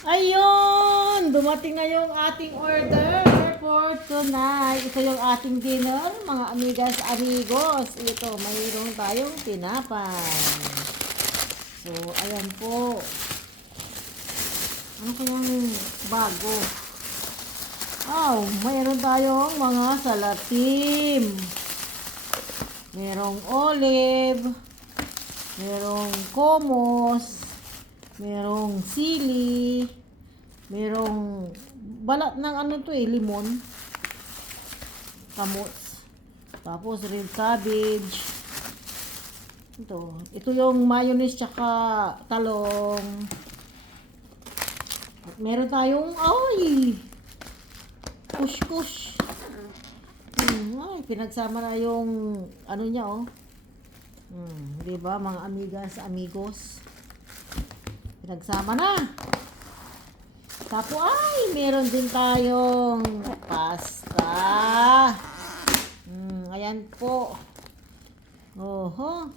Ayun! Dumating na yung ating order for tonight. Ito yung ating dinner, mga amigas, amigos. Ito, mayroon tayong tinapay. So, ayan po. Ano kayang bago? Oh, mayroon tayong mga salatim. Merong olive. Merong komos. Merong sili, merong balat ng ano to limon, kamots, tapos red cabbage. Ito yung mayonnaise tsaka talong. At meron tayong, kush-kush. Ay, pinagsama na yung ano niya, oh. Diba, mga amigas, amigos? Pinagsama na. Tapos meron din tayong pasta. Ayan po. Oho.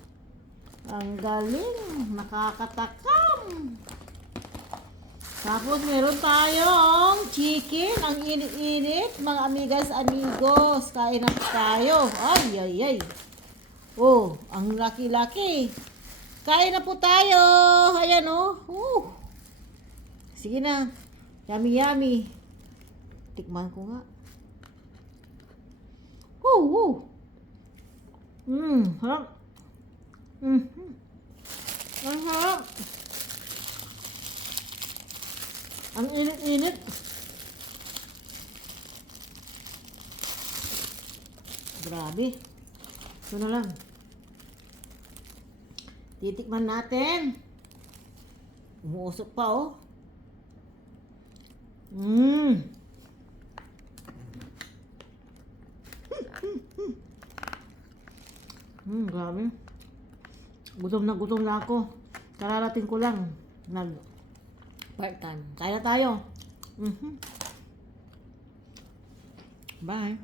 Ang galing. Nakakatakam. Tapos meron tayong chicken. Ang init-init. Mga amigas, amigos. Kain na tayo. Ay. Oh, ang laki-laki. Kain na po tayo. Ayan oh. Sige na. Yummy yummy. Tikman ko nga. Harap. Ang harap. Ang init-init. Grabe. Ito na lang. Titikman natin. Umuusok pa, oh. Grabe. Gutom na ako. Kararating ko lang. Part time. Kaya tayo. Bye.